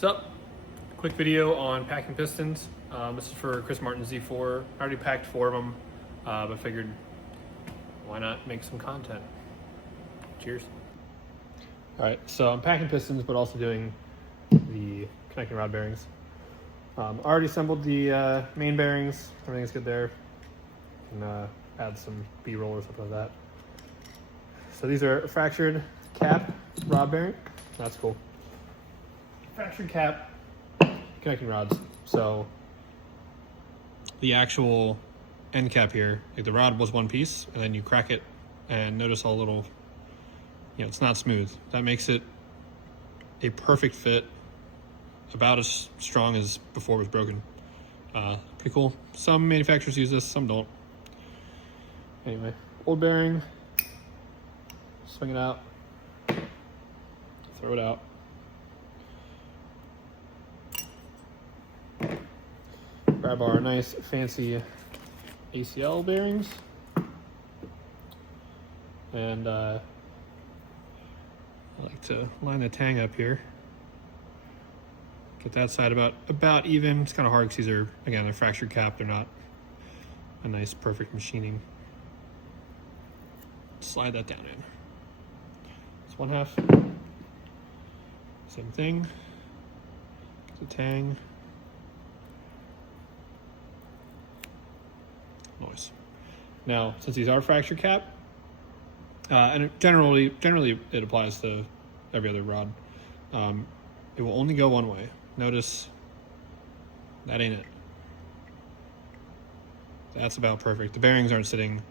What's up? Quick video on packing pistons. This is for Chris Martin Z4. I already packed 4 of them, but figured why not make some content. Cheers. All right, so I'm packing pistons, but also doing the connecting rod bearings. I already assembled the main bearings. Everything's good there. And add some B-roll or something like that. So these are a fractured cap rod bearing. That's cool. Fractured cap connecting rods. So the actual end cap here, like the rod was one piece, and then you crack it, and notice all little, it's not smooth. That makes it a perfect fit, about as strong as before it was broken. Pretty cool. Some manufacturers use this, some don't. Anyway, old bearing, swing it out, throw it out. Grab our nice fancy ACL bearings, and I like to line the tang up here. Get that side about even. It's kind of hard because these are, again, they're fractured cap. They're not a nice perfect machining. Slide that down in. It's one half. Same thing. Get the tang. Noise. Now, since these are fracture cap, and generally it applies to every other rod, it will only go one way. Notice that ain't it. That's about perfect. The bearings aren't sitting,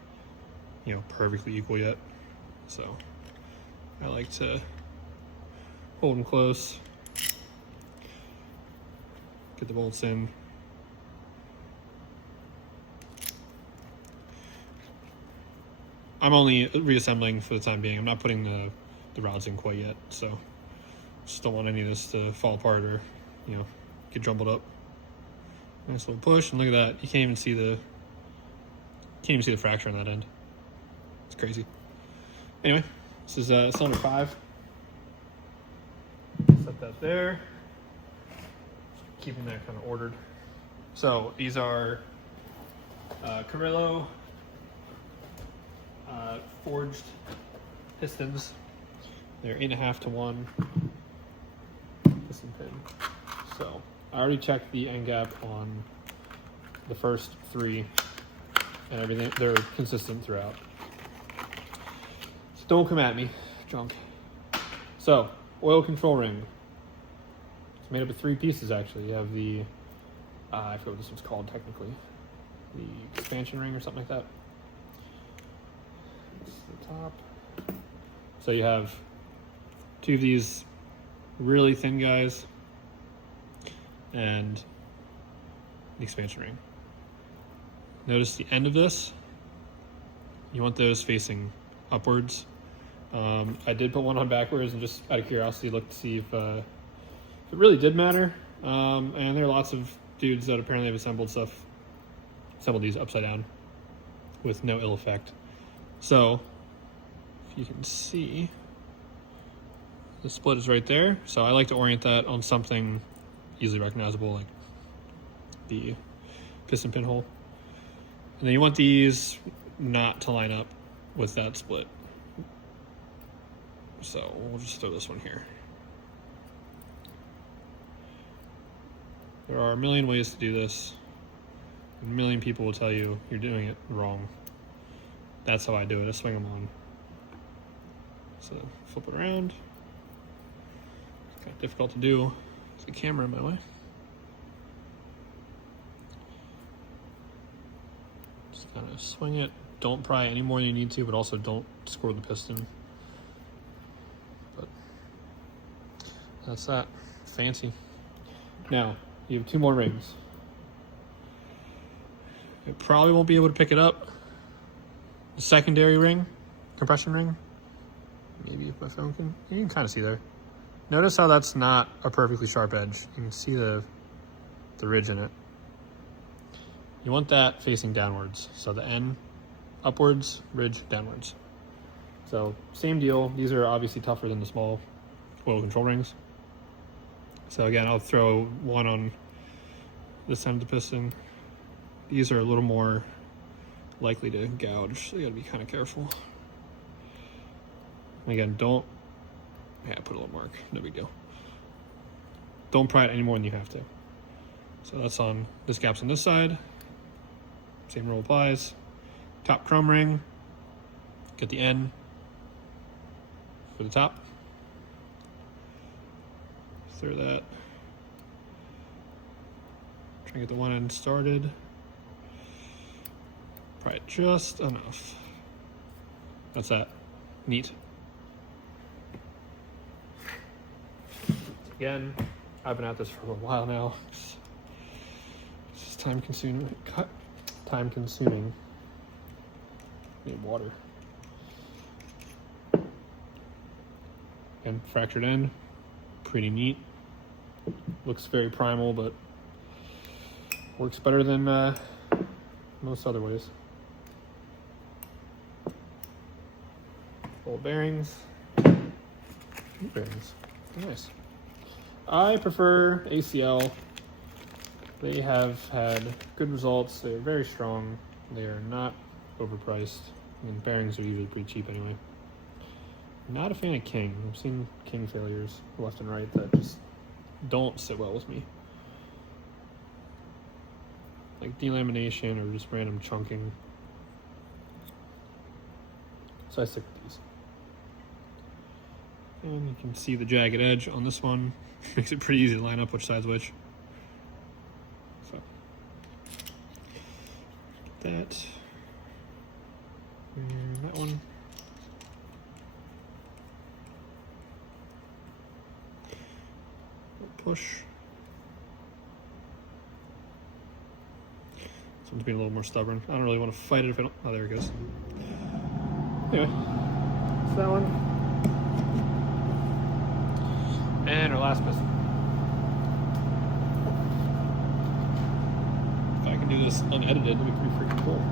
perfectly equal yet, so I like to hold them close, get the bolts in. I'm only reassembling for the time being. I'm not putting the rods in quite yet, so just don't want any of this to fall apart or, get jumbled up. Nice little push, and look at that. You can't even see the fracture on that end. It's crazy. Anyway, this is cylinder 5. Set that there. Keeping that kind of ordered. So these are Carrillo forged pistons. They're 8.5 to 1 piston pin. So I already checked the end gap on the first 3 and everything. They're consistent throughout. So don't come at me, drunk. So oil control ring. It's made up of 3 pieces actually. You have the I forget what this one's called technically. The expansion ring or something like that. The top. So you have 2 of these really thin guys and the expansion ring. Notice the end of this, you want those facing upwards. I did put one on backwards and just out of curiosity look to see if it really did matter. And there are lots of dudes that apparently have assembled these upside down with no ill effect. So if you can see, the split is right there. So I like to orient that on something easily recognizable, like the piston pinhole. And then you want these not to line up with that split. So we'll just throw this one here. There are a million ways to do this. A million people will tell you you're doing it wrong. That's how I do it. I swing them on. So flip it around. It's kind of difficult to do. There's a camera in my way. Just kind of swing it. Don't pry any more than you need to, but also don't score the piston. But that's that. Fancy. Now, you have 2 more rings. You probably won't be able to pick it up. The secondary ring, compression ring. Maybe if my phone can, you can kind of see there. Notice how that's not a perfectly sharp edge. You can see the ridge in it. You want that facing downwards. So the end upwards, ridge downwards. So same deal. These are obviously tougher than the small oil control rings. So again, I'll throw one on this end of the piston. These are a little more likely to gouge, so you gotta be kind of careful. And again, don't, put a little mark, no big deal. Don't pry it any more than you have to. So that's on, this gap's on this side. Same rule applies. Top chrome ring, get the end for the top. Throw that. Try and get the one end started. Pry it just enough. That's that. Neat. Again, I've been at this for a while now. It's just time consuming. Need water. And fractured end, pretty neat. Looks very primal, but works better than most other ways. Full bearings. Bearings. Nice. I prefer ACL. They have had good results. They're very strong. They are not overpriced. And bearings are usually pretty cheap anyway. Not a fan of King. I've seen King failures left and right that just don't sit well with me. Like delamination or just random chunking. So I stick with these. And you can see the jagged edge on this one. Makes it pretty easy to line up which side's which. So, get that. And that one. Push. This one's being a little more stubborn. I don't really want to fight it if I don't. Oh, there it goes. Anyway, that's that one. And our last piston. If I can do this unedited, it'll be pretty freaking cool.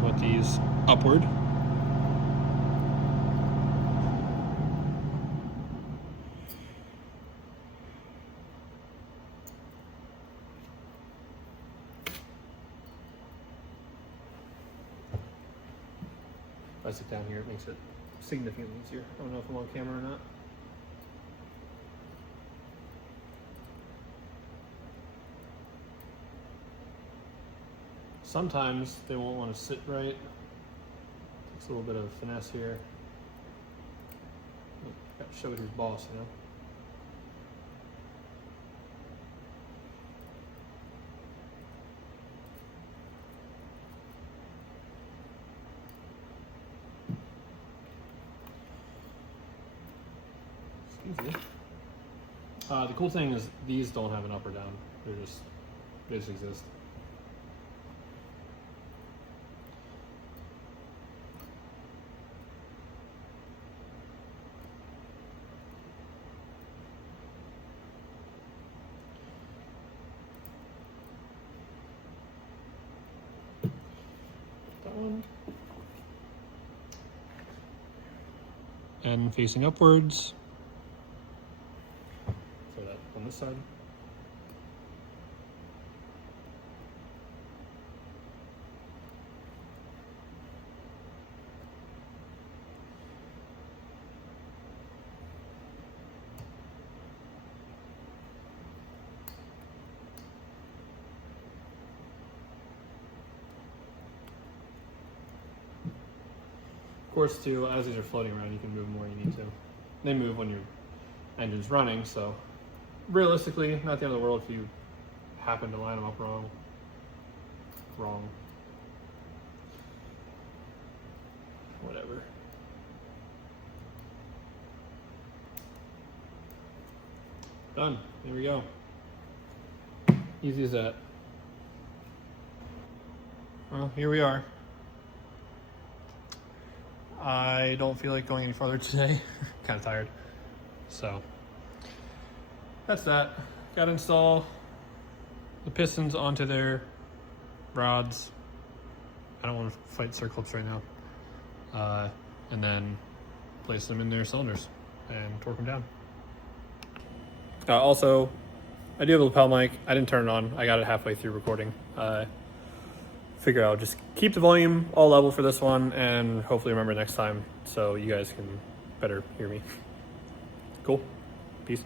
Put these upward. If I sit down here, it makes it significantly easier. I don't know if I'm on camera or not. Sometimes they won't want to sit right. Takes a little bit of finesse here. Got to show it who's boss, you know? Easy. The cool thing is these don't have an up or down. They just exist. That one. And facing upwards. On this side. Of course, too, as these are floating around, you can move more you need to. They move when your engine's running, so realistically, not the end of the world if you happen to line them up wrong. Whatever. Done. There we go. Easy as that. Well, here we are. I don't feel like going any farther today. Kind of tired. So, that's that. Got to install the pistons onto their rods. I don't want to fight circlips right now. And then place them in their cylinders and torque them down. Also, I do have a lapel mic. I didn't turn it on. I got it halfway through recording. Figure I'll just keep the volume all level for this one and hopefully remember next time so you guys can better hear me. Cool. Peace.